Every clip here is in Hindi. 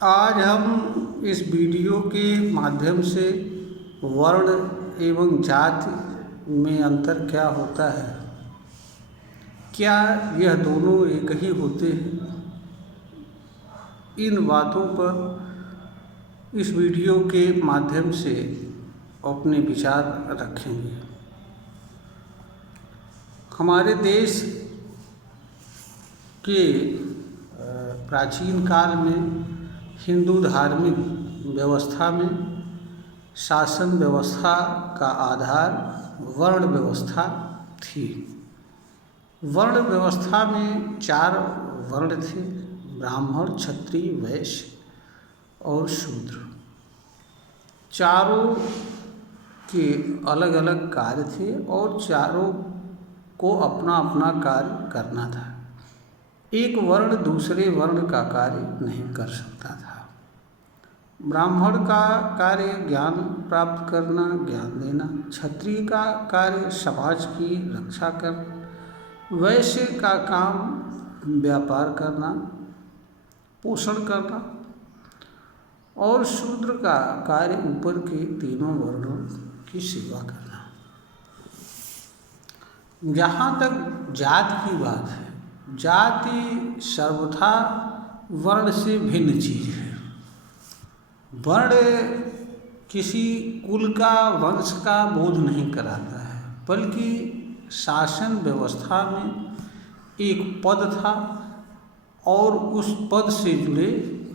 आज हम इस वीडियो के माध्यम से वर्ण एवं जाति में अंतर क्या होता है, क्या यह दोनों एक ही होते हैं, इन बातों पर इस वीडियो के माध्यम से अपने विचार रखेंगे। हमारे देश के प्राचीन काल में हिंदू धार्मिक व्यवस्था में शासन व्यवस्था का आधार वर्ण व्यवस्था थी। वर्ण व्यवस्था में 4 वर्ण थे: ब्राह्मण, क्षत्रिय, वैश्य और शूद्र। चारों के अलग अलग कार्य थे और चारों को अपना अपना कार्य करना था। एक वर्ण दूसरे वर्ण का कार्य नहीं कर सकता था। ब्राह्मण का कार्य ज्ञान प्राप्त करना, ज्ञान देना। क्षत्रिय का कार्य समाज की रक्षा करना। वैश्य का काम व्यापार करना, पोषण करना। और शूद्र का कार्य ऊपर के तीनों वर्णों की सेवा करना। जहाँ तक जात की बात है, जाति सर्वथा वर्ण से भिन्न चीज़ है। वर्ण किसी कुल का, वंश का बोध नहीं कराता है, बल्कि शासन व्यवस्था में एक पद था और उस पद से जुड़े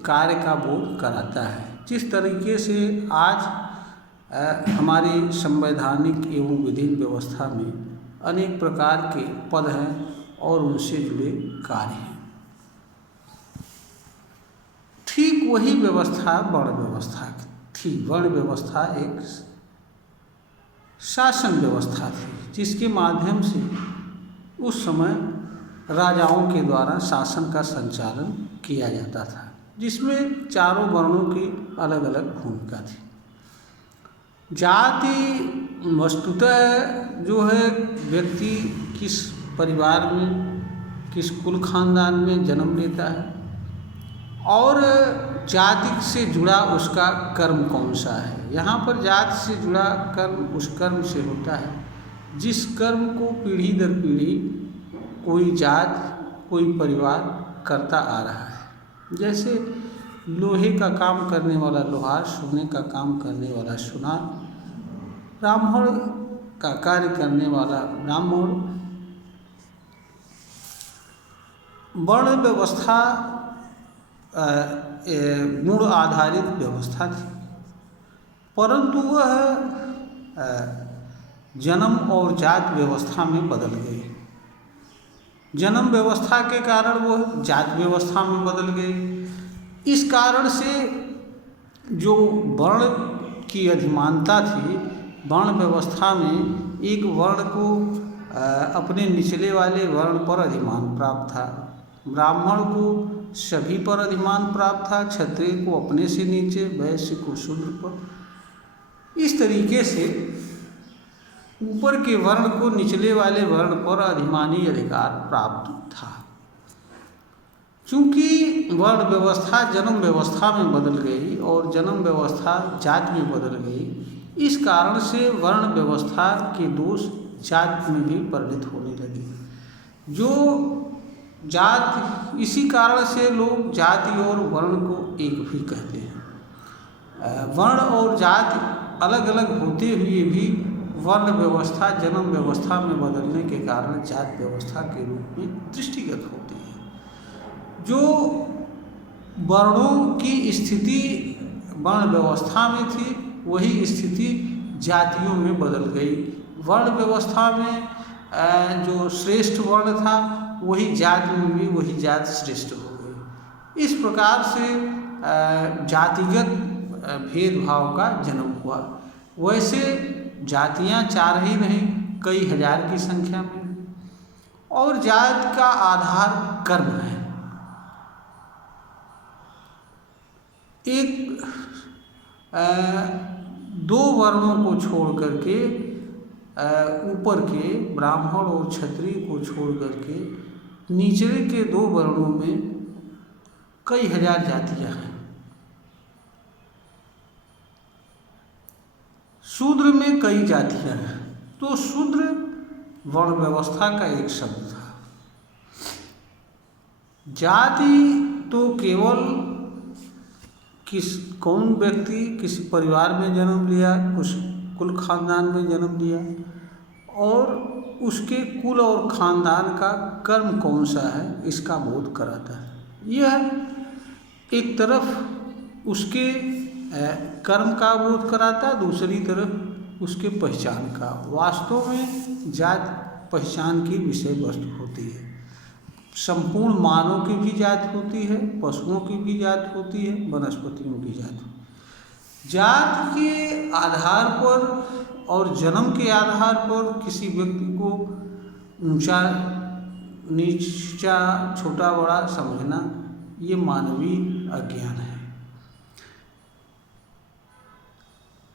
कार्य का बोध कराता है। जिस तरीके से आज हमारी संवैधानिक एवं विधि व्यवस्था में अनेक प्रकार के पद हैं और उनसे जुड़े कार्य हैं, ठीक वही व्यवस्था वर्ण व्यवस्था थी। वर्ण व्यवस्था एक शासन व्यवस्था थी, जिसके माध्यम से उस समय राजाओं के द्वारा शासन का संचालन किया जाता था, जिसमें चारों वर्णों की अलग अलग भूमिका थी। जाति वस्तुतः जो है, व्यक्ति किस परिवार में, किस कुल खानदान में जन्म लेता है और जाति से जुड़ा उसका कर्म कौन सा है। यहाँ पर जाति से जुड़ा कर्म उस कर्म से होता है जिस कर्म को पीढ़ी दर पीढ़ी कोई जात, कोई परिवार करता आ रहा है। जैसे लोहे का काम करने वाला लोहार, सोने का काम करने वाला सुनार, ब्राह्मण का कार्य करने वाला ब्राह्मण। वर्ण व्यवस्था गुण आधारित व्यवस्था थी, परंतु वह जन्म और जात व्यवस्था में बदल गई। जन्म व्यवस्था के कारण वह जात व्यवस्था में बदल गई। इस कारण से जो वर्ण की अधिमानता थी, वर्ण व्यवस्था में एक वर्ण को अपने निचले वाले वर्ण पर अधिमान प्राप्त था। ब्राह्मण को सभी पर अधिमान प्राप्त था, क्षत्रिय को अपने से नीचे, वैश्य को शूद्र पर। इस तरीके से ऊपर के वर्ण को निचले वाले वर्ण पर अधिमानी अधिकार प्राप्त था। चूँकि वर्ण व्यवस्था जन्म व्यवस्था में बदल गई और जन्म व्यवस्था जात में बदल गई, इस कारण से वर्ण व्यवस्था के दोष जात में भी परिणत होने लगे। जो जात, इसी कारण से लोग जाति और वर्ण को एक भी कहते हैं। वर्ण और जाति अलग अलग होते हुए भी वर्ण व्यवस्था जन्म व्यवस्था में बदलने के कारण जात व्यवस्था के रूप में दृष्टिगत होती है। जो वर्णों की स्थिति वर्ण व्यवस्था में थी, वही स्थिति जातियों में बदल गई। वर्ण व्यवस्था में जो श्रेष्ठ वर्ण था, वही जात में भी वही जात श्रेष्ठ हो गई। इस प्रकार से जातिगत भेदभाव का जन्म हुआ। वैसे जातियां 4 ही नहीं, कई हजार की संख्या में, और जात का आधार कर्म है। एक 2 वर्णों को छोड़ करके, ऊपर के ब्राह्मण और क्षत्रिय को छोड़ करके निचले के 2 वर्णों में कई हजार जातियां हैं। शूद्र में कई जातियां हैं, तो शूद्र वर्ण व्यवस्था का एक शब्द था। जाति तो केवल कौन व्यक्ति किसी परिवार में जन्म लिया, कुछ कुल खानदान में जन्म लिया, और उसके कुल और खानदान का कर्म कौन सा है इसका बोध कराता है। यह एक तरफ उसके कर्म का बोध कराता है, दूसरी तरफ उसके पहचान का। वास्तव में जात पहचान की विषय वस्तु होती है। संपूर्ण मानव की भी जात होती है, पशुओं की भी जात होती है, वनस्पतियों की जात होती है। जात के आधार पर और जन्म के आधार पर किसी व्यक्ति को ऊंचा नीचा, छोटा बड़ा समझना ये मानवीय अज्ञान है।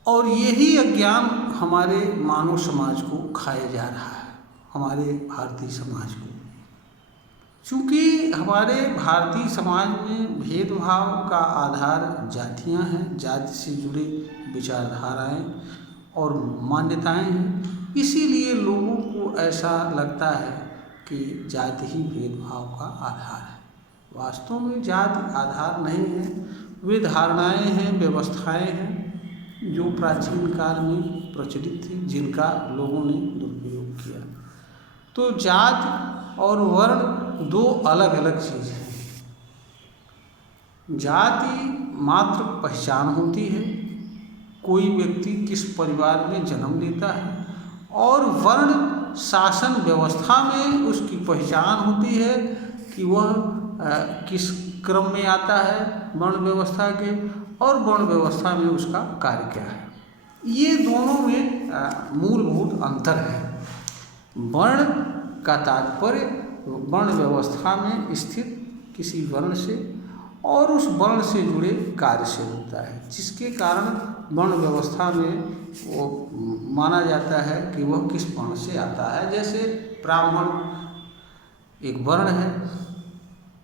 और यही अज्ञान हमारे मानव समाज को खाया जा रहा है, हमारे भारतीय समाज को। चूँकि हमारे भारतीय समाज में भेदभाव का आधार जातियां हैं, जाति से जुड़े विचारधाराएं और मान्यताएं हैं, इसीलिए लोगों को ऐसा लगता है कि जाति ही भेदभाव का आधार है। वास्तव में जाति आधार नहीं है, वे धारणाएं हैं, व्यवस्थाएं हैं जो प्राचीन काल में प्रचलित थी, जिनका लोगों ने दुरुपयोग किया। तो जाति और वर्ण दो अलग अलग चीज़ हैं। जाति मात्र पहचान होती है, कोई व्यक्ति किस परिवार में जन्म लेता है, और वर्ण शासन व्यवस्था में उसकी पहचान होती है कि वह किस क्रम में आता है वर्ण व्यवस्था के, और वर्ण व्यवस्था में उसका कार्य क्या है। ये दोनों में मूलभूत अंतर है। वर्ण का तात्पर्य वर्ण व्यवस्था में स्थित किसी वर्ण से और उस वर्ण से जुड़े कार्य से होता है, जिसके कारण वर्ण व्यवस्था में वो माना जाता है कि वह किस वर्ण से आता है। जैसे ब्राह्मण एक वर्ण है,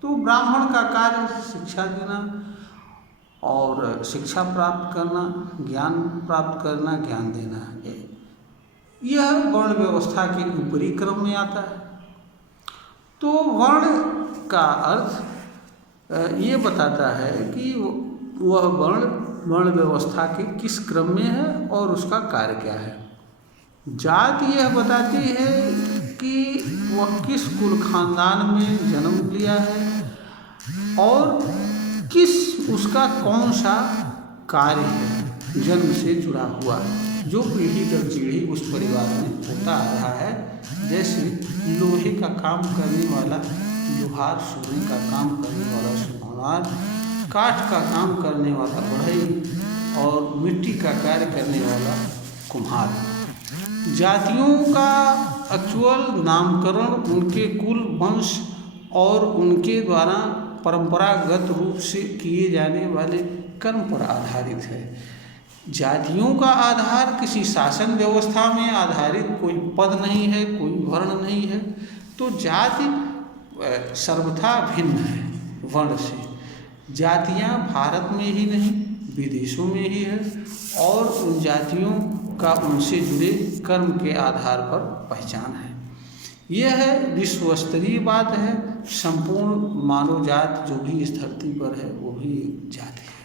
तो ब्राह्मण का कार्य शिक्षा देना और शिक्षा प्राप्त करना, ज्ञान प्राप्त करना, ज्ञान देना है। यह वर्ण व्यवस्था के ऊपरी क्रम में आता है। तो वर्ण का अर्थ ये बताता है कि वह वर्ण व्यवस्था के किस क्रम में है और उसका कार्य क्या है। जाति यह बताती है कि वह किस कुल खानदान में जन्म लिया है और किस उसका कौन सा कार्य है जन्म से जुड़ा हुआ, जो पीढ़ी दर पीढ़ी उस परिवार में होता आ रहा है। जैसे लोहे का काम करने वाला लोहार, सोने का काम करने वाला सोनार, काठ का काम करने वाला बढ़ई और मिट्टी का कार्य करने वाला कुम्हार। जातियों का एक्चुअल नामकरण उनके कुल, वंश और उनके द्वारा परंपरागत रूप से किए जाने वाले कर्म पर आधारित है। जातियों का आधार किसी शासन व्यवस्था में आधारित कोई पद नहीं है, कोई वर्ण नहीं है। तो जाति सर्वथा भिन्न है वर्ण से। जातियां भारत में ही नहीं विदेशों में ही है, और उन जातियों का उनसे जुड़े कर्म के आधार पर पहचान है। यह विश्व स्तरीय बात है। संपूर्ण मानव जात जो भी इस धरती पर है वो भी जाति है।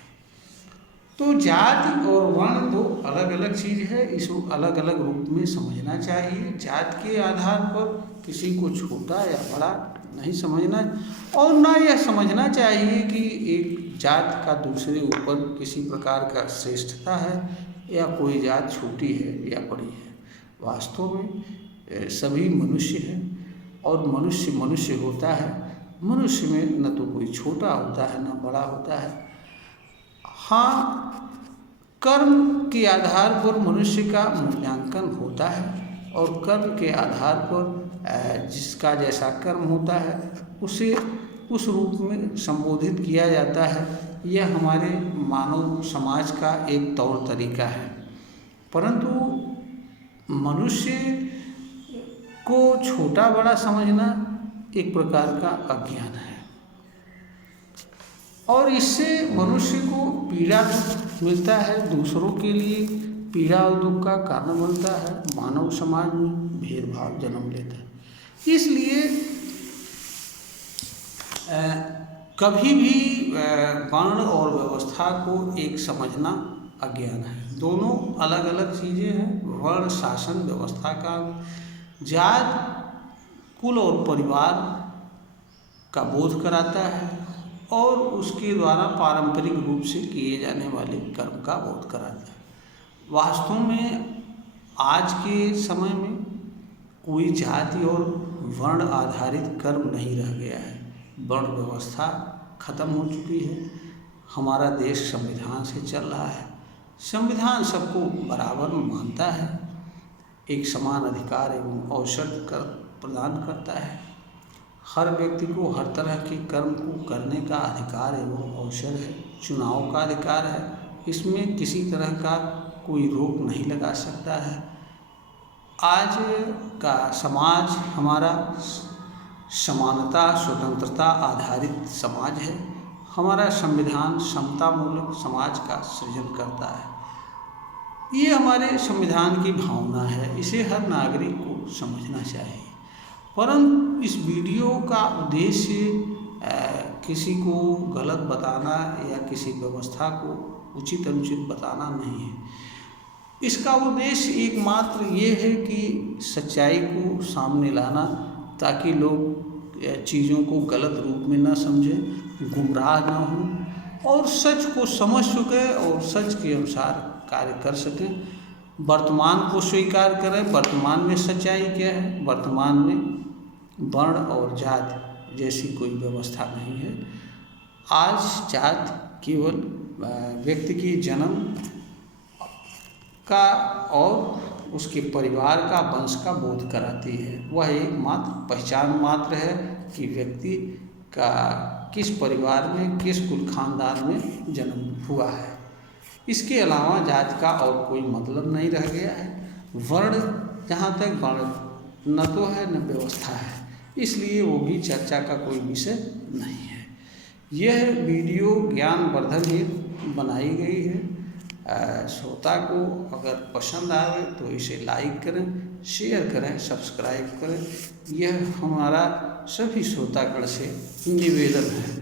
तो जाति और वर्ण दो अलग अलग चीज़ है, इसको अलग अलग रूप में समझना चाहिए। जात के आधार पर किसी को छोटा या बड़ा नहीं समझना, और ना यह समझना चाहिए कि एक जात का दूसरे ऊपर किसी प्रकार का श्रेष्ठता है या कोई जात छोटी है या बड़ी है। वास्तव में सभी मनुष्य हैं और मनुष्य मनुष्य होता है। मनुष्य में न तो कोई छोटा होता है न बड़ा होता है। हाँ, कर्म के आधार पर मनुष्य का मूल्यांकन होता है, और कर्म के आधार पर जिसका जैसा कर्म होता है उसे उस रूप में संबोधित किया जाता है। यह हमारे मानव समाज का एक तौर तरीका है। परंतु मनुष्य को छोटा बड़ा समझना एक प्रकार का अज्ञान है, और इससे मनुष्य को पीड़ा मिलता है। दूसरों के लिए पीड़ा और दुख का कारण बनता है, मानव समाज में भेदभाव जन्म लेता है। इसलिए कभी भी वर्ण और व्यवस्था को एक समझना अज्ञान है। दोनों अलग अलग चीज़ें हैं। वर्ण शासन व्यवस्था का जात, कुल और परिवार का बोध कराता है और उसके द्वारा पारंपरिक रूप से किए जाने वाले कर्म का बोध कराता है। वास्तव में आज के समय में कोई जाति और वर्ण आधारित कर्म नहीं रह गया है। वर्ण व्यवस्था खत्म हो चुकी है। हमारा देश संविधान से चल रहा है। संविधान सबको बराबर मानता है, एक समान अधिकार एवं अवसर प्रदान करता है। हर व्यक्ति को हर तरह के कर्म को करने का अधिकार एवं अवसर है। चुनाव का अधिकार है, इसमें किसी तरह का कोई रोक नहीं लगा सकता है। आज का समाज हमारा समानता स्वतंत्रता आधारित समाज है। हमारा संविधान समतामूलक समाज का सृजन करता है। ये हमारे संविधान की भावना है, इसे हर नागरिक को समझना चाहिए। परंतु इस वीडियो का उद्देश्य किसी को गलत बताना या किसी व्यवस्था को उचित अनुचित बताना नहीं है। इसका उद्देश्य एकमात्र ये है कि सच्चाई को सामने लाना, ताकि लोग चीज़ों को गलत रूप में न समझें, गुमराह न हों और सच को समझ सकें और सच के अनुसार कार्य कर सकें। वर्तमान को स्वीकार करें। वर्तमान में सच्चाई क्या है? वर्तमान में वर्ण और जात जैसी कोई व्यवस्था नहीं है। आज जात केवल व्यक्ति की जन्म का और उसके परिवार का, वंश का बोध कराती है। वह एकमात्र पहचान मात्र है कि व्यक्ति का किस परिवार में, किस कुल खानदान में जन्म हुआ है। इसके अलावा जात का और कोई मतलब नहीं रह गया है। वर्ण, जहाँ तक वर्ण न तो है न व्यवस्था है, इसलिए वो भी चर्चा का कोई विषय नहीं है। यह वीडियो ज्ञानवर्धन हेतु बनाई गई है। श्रोता को अगर पसंद आए तो इसे लाइक करें, शेयर करें, सब्सक्राइब करें। यह हमारा सभी श्रोतागण से निवेदन है।